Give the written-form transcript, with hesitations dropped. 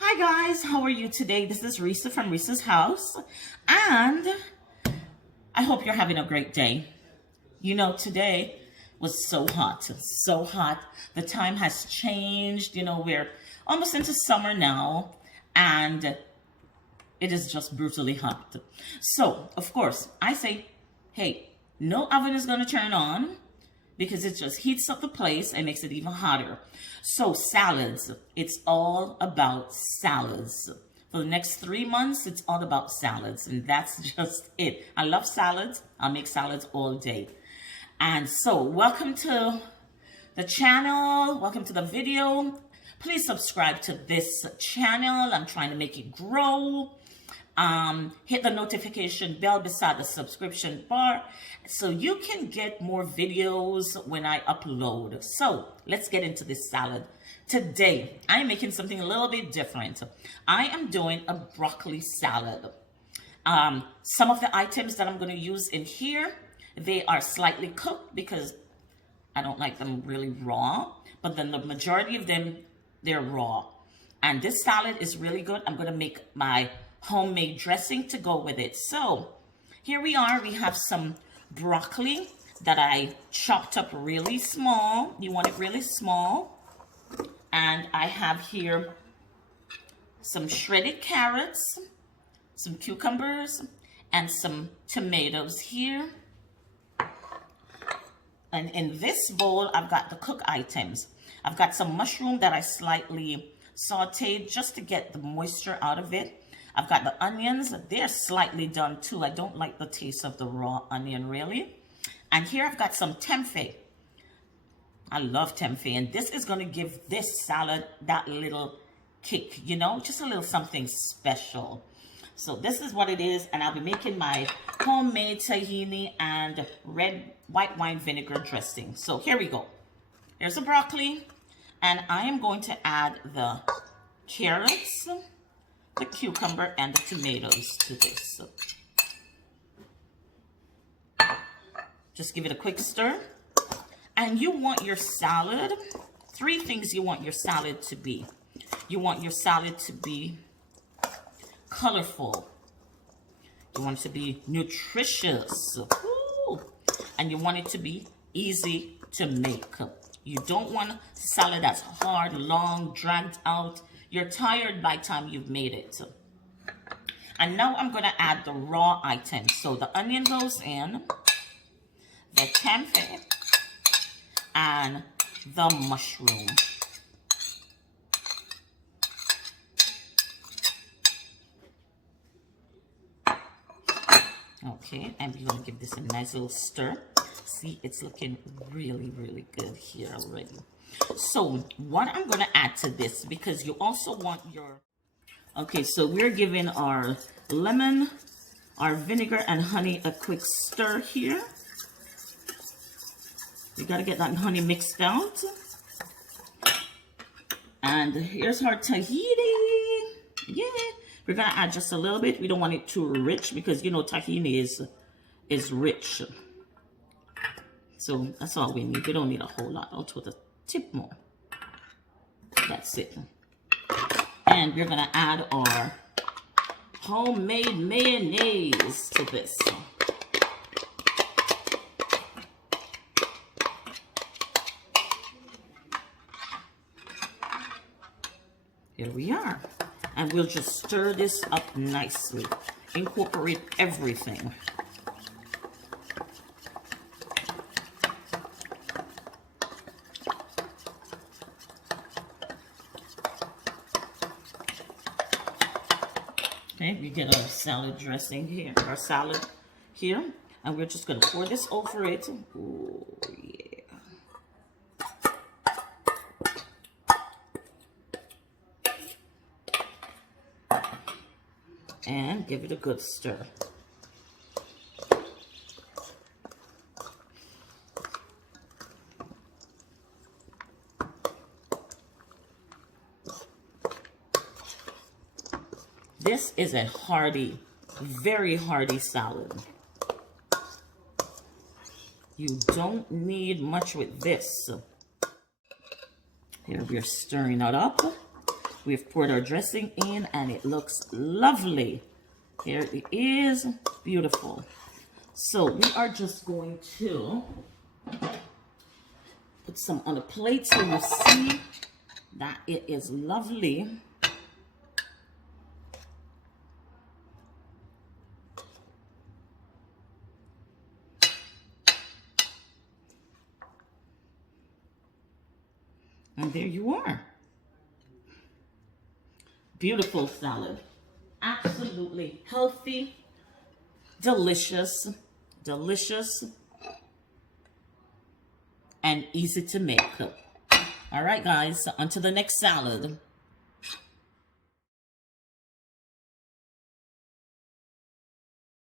Hi guys, how are you today? This is Risa from Risa's house, and I hope you're having a great day. You know, today was so hot, so hot. The time has changed. You know, we're almost into summer now, and it is just brutally hot. So, of course, I say, hey, no oven is going to turn on because it just heats up the place and makes it even hotter. So salads, it's all about salads. For the next 3 months, it's all about salads, and that's just it. I love salads. I'll make salads all day. And so welcome to the channel. Welcome to the video. Please subscribe to this channel. I'm trying to make it grow. Hit the notification bell beside the subscription bar so you can get more videos when I upload. So let's get into this salad. Today, I'm making something a little bit different. I am doing a broccoli salad. Some of the items that I'm going to use in here, they are slightly cooked because I don't like them really raw, but then the majority of them, they're raw. And this salad is really good. I'm going to make my homemade dressing to go with it. So here we are. We have some broccoli that I chopped up really small. You want it really small. And I have here some shredded carrots, some cucumbers, and some tomatoes here. And in this bowl, I've got the cook items. I've got some mushroom that I slightly sauteed just to get the moisture out of it. I've got the onions. They're slightly done too. I don't like the taste of the raw onion really. And here I've got some tempeh. I love tempeh, and this is going to give this salad that little kick, you know, just a little something special. So this is what it is, and I'll be making my homemade tahini and red white wine vinegar dressing. So here we go. Here's the broccoli, and I am going to add the carrots, the cucumber, and the tomatoes to this. Just give it a quick stir. And you want your salad, 3 things you want your salad to be. You want your salad to be colorful. You want it to be nutritious. Ooh. And you want it to be easy to make. You don't want a salad that's hard, long, dragged out. You're tired by the time you've made it. And now I'm going to add the raw items. So the onion goes in, the tempeh, and the mushroom. Okay, and we're going to give this a nice little stir. See, it's looking really, really good here already. So what I'm going to add to this, because you also want your... Okay, so we're giving our lemon, our vinegar, and honey a quick stir here. You got to get that honey mixed out. And here's our tahini. Yeah, we're going to add just a little bit. We don't want it too rich because, you know, tahini is rich. So that's all we need. We don't need a whole lot. I'll put a tip more. That's it. And we're going to add our homemade mayonnaise to this. Here we are. And we'll just stir this up nicely. Incorporate everything. Okay, we get our salad dressing here, our salad here. And we're just going to pour this over it. Ooh, yeah. And give it a good stir. This is a hearty, very hearty salad. You don't need much with this. Here we're stirring it up. We've poured our dressing in and it looks lovely. Here it is, beautiful. So we are just going to put some on a plate so you see that it is lovely. And there you are. Beautiful salad. Absolutely healthy, delicious, and easy to make. All right, guys, on to the next salad.